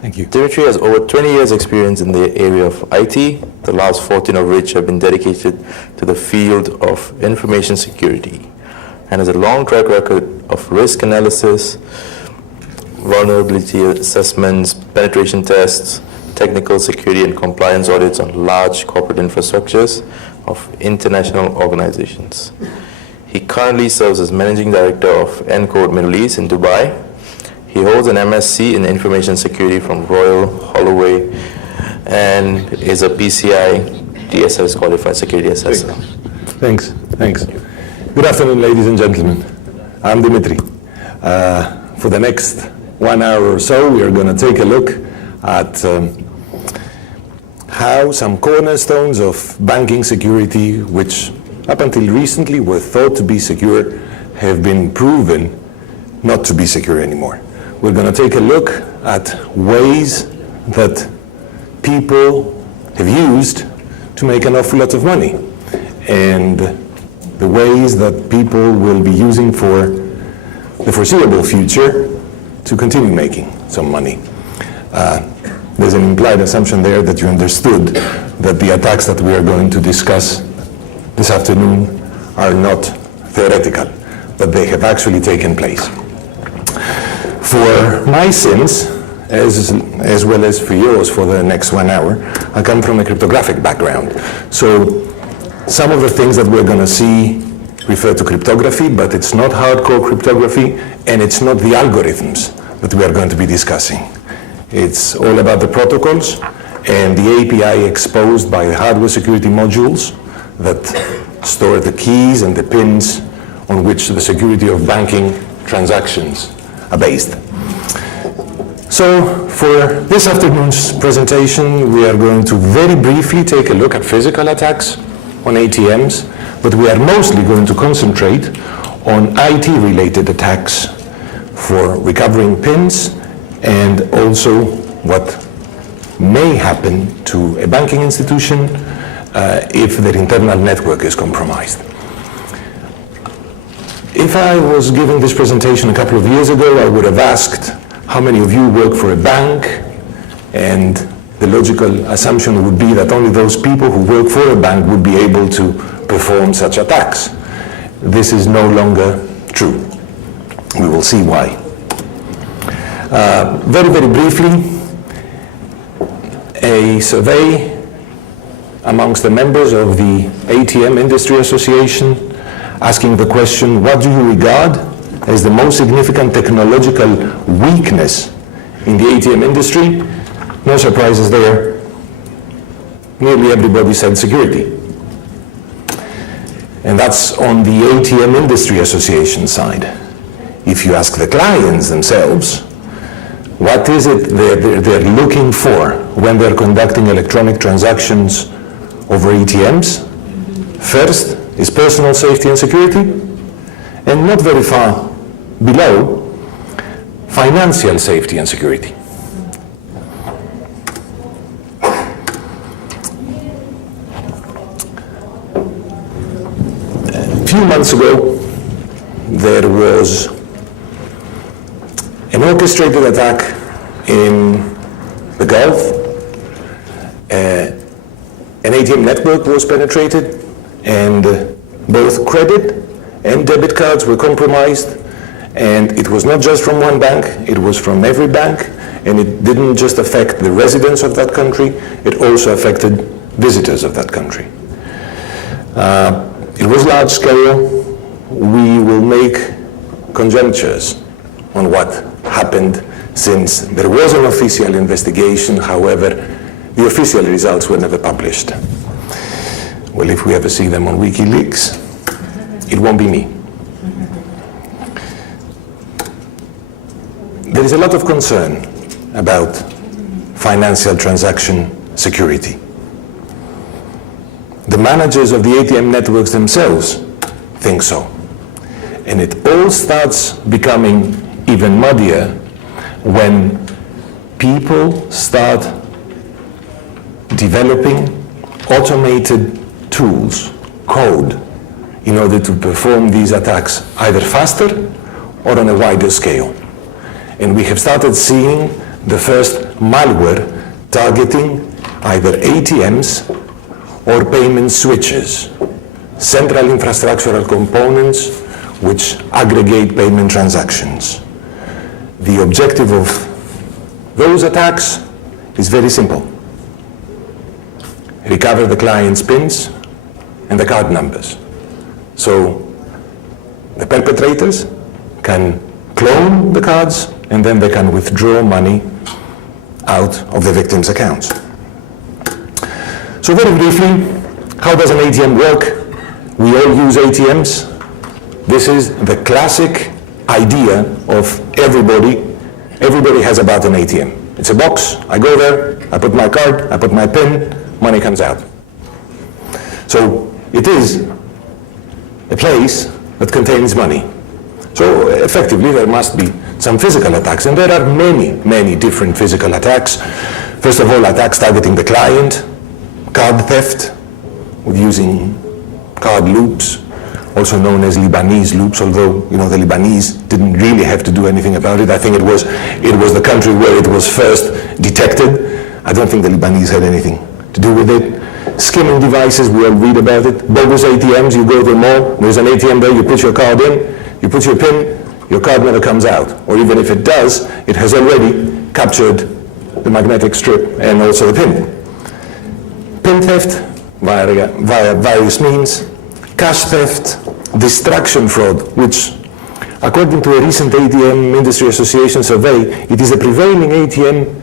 Thank you. Dimitrios has over 20 years experience in the area of IT, the last 14 of which have been dedicated to the field of information security, and has a long track record of risk analysis, vulnerability assessments, penetration tests, technical security and compliance audits on large corporate infrastructures of international organizations. He currently serves as Managing Director of ENCODE Middle East in Dubai. He holds an MSc in Information Security from Royal Holloway and is a PCI DSS qualified security assessor. Thanks. Good afternoon, ladies and gentlemen. I'm Dimitri. For the next 1 hour or so, we are going to take a look at how some cornerstones of banking security, which up until recently were thought to be secure, have been proven not to be secure anymore. We're going to take a look at ways that people have used to make an awful lot of money, and the ways that people will be using for the foreseeable future to continue making some money. There's an implied assumption there that you understood that the attacks that we are going to discuss this afternoon are not theoretical, but they have actually taken place. For my sins, as well as for yours for the next 1 hour, I come from a cryptographic background. So some of the things that we're going to see refer to cryptography, but it's not hardcore cryptography, and it's not the algorithms that we are going to be discussing. It's all about the protocols and the API exposed by the hardware security modules that store the keys and the pins on which the security of banking transactions are based. So for this afternoon's presentation, we are going to very briefly take a look at physical attacks on ATMs, but we are mostly going to concentrate on IT-related attacks for recovering pins, and also what may happen to a banking institution if their internal network is compromised. If I was giving this presentation a couple of years ago, I would have asked how many of you work for a bank, and the logical assumption would be that only those people who work for a bank would be able to perform such attacks. This is no longer true. We will see why. Very, very briefly, a survey amongst the members of the ATM Industry Association asking the question, what do you regard as the most significant technological weakness in the ATM industry? No surprises there. Nearly everybody said security. And that's on the ATM Industry Association side. If you ask the clients themselves, what is it they're looking for when they're conducting electronic transactions over ATMs? First is personal safety and security, and not very far below, financial safety and security. A few months ago, there was an orchestrated attack in the Gulf. An ATM network was penetrated, and both credit and debit cards were compromised. And it was not just from one bank, it was from every bank, and it didn't just affect the residents of that country, it also affected visitors of that country. It was large scale. We will make conjectures on what happened, since there was an official investigation. However, the official results were never published. Well, if we ever see them on WikiLeaks, it won't be me. There is a lot of concern about financial transaction security. The managers of the ATM networks themselves think so. And it all starts becoming even muddier when people start developing automated tools, code, in order to perform these attacks either faster or on a wider scale. And we have started seeing the first malware targeting either ATMs or payment switches, central infrastructural components which aggregate payment transactions. The objective of those attacks is very simple. Recover the client's PINs and the card numbers. So the perpetrators can clone the cards and then they can withdraw money out of the victim's accounts. So very briefly, how does an ATM work? We all use ATMs. This is the classic idea of everybody. Everybody has about an ATM. It's a box, I go there, I put my card, I put my PIN, money comes out. So it is a place that contains money. So effectively there must be some physical attacks, and there are many, many different physical attacks. First of all, attacks targeting the client, card theft, with using card loops, also known as Lebanese loops, although the Lebanese didn't really have to do anything about it. I think it was the country where it was first detected. I don't think the Lebanese had anything to do with it. Skimming devices, we all read about it. Bogus ATMs, you go to a mall, there's an ATM there, you put your card in, you put your PIN, your card never comes out. Or even if it does, it has already captured the magnetic strip and also the PIN. PIN theft via various means, cash theft, distraction fraud, which according to a recent ATM Industry Association survey, it is a prevailing ATM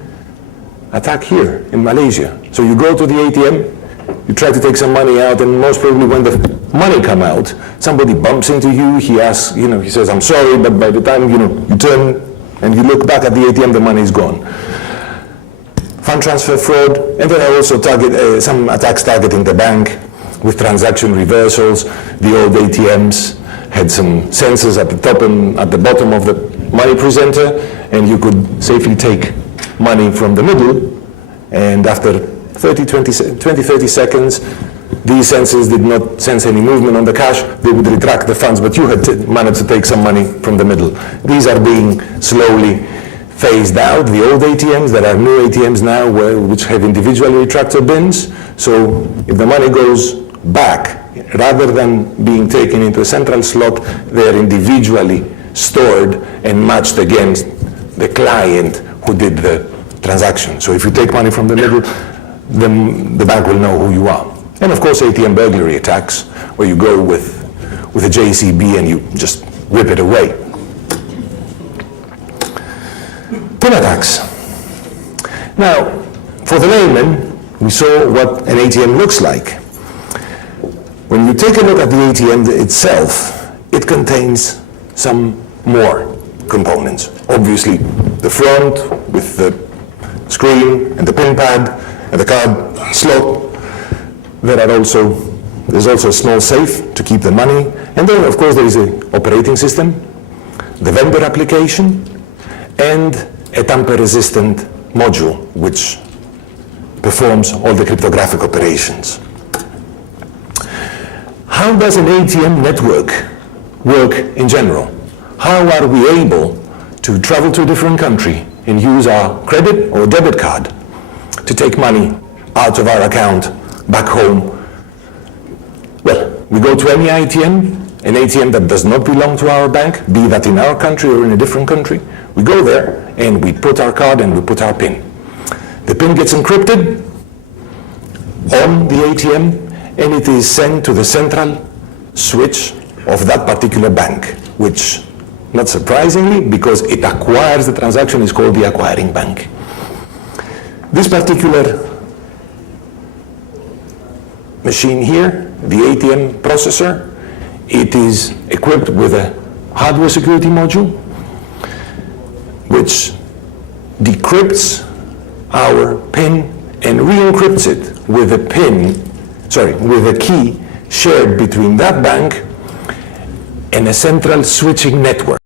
attack here in Malaysia. So you go to the ATM, you try to take some money out, and most probably when the money come out, somebody bumps into you, he asks, he says, I'm sorry, but by the time, you turn and you look back at the ATM, the money is gone. Fund transfer fraud, and there are also some attacks targeting the bank with transaction reversals. The old ATMs had some sensors at the top and at the bottom of the money presenter, and you could safely take money from the middle, and after 20-30 seconds, these sensors did not sense any movement on the cash, they would retract the funds, but you had managed to take some money from the middle. These are being slowly phased out, the old ATMs. There are new ATMs now which have individual retractor bins, so if the money goes back, rather than being taken into a central slot, they are individually stored and matched against the client who did the transaction. So if you take money from the middle, then the bank will know who you are. And of course, ATM burglary attacks, where you go with a JCB and you just whip it away. PIN attacks. Now, for the layman, we saw what an ATM looks like. When you take a look at the ATM itself, it contains some more components. Obviously, the front with the screen and the PIN pad and the card slot. There's also a small safe to keep the money. And then, of course, there is an operating system, the vendor application, and a tamper-resistant module, which performs all the cryptographic operations. How does an ATM network work in general? How are we able to travel to a different country and use our credit or debit card to take money out of our account back home? Well, we go to any ATM, an ATM that does not belong to our bank, be that in our country or in a different country. We go there and we put our card and we put our PIN. The PIN gets encrypted on the ATM, and it is sent to the central switch of that particular bank, which, not surprisingly, because it acquires the transaction, is called the acquiring bank. This particular machine here, the ATM processor, it is equipped with a hardware security module which decrypts our PIN and re-encrypts it with a key shared between that bank and a central switching network.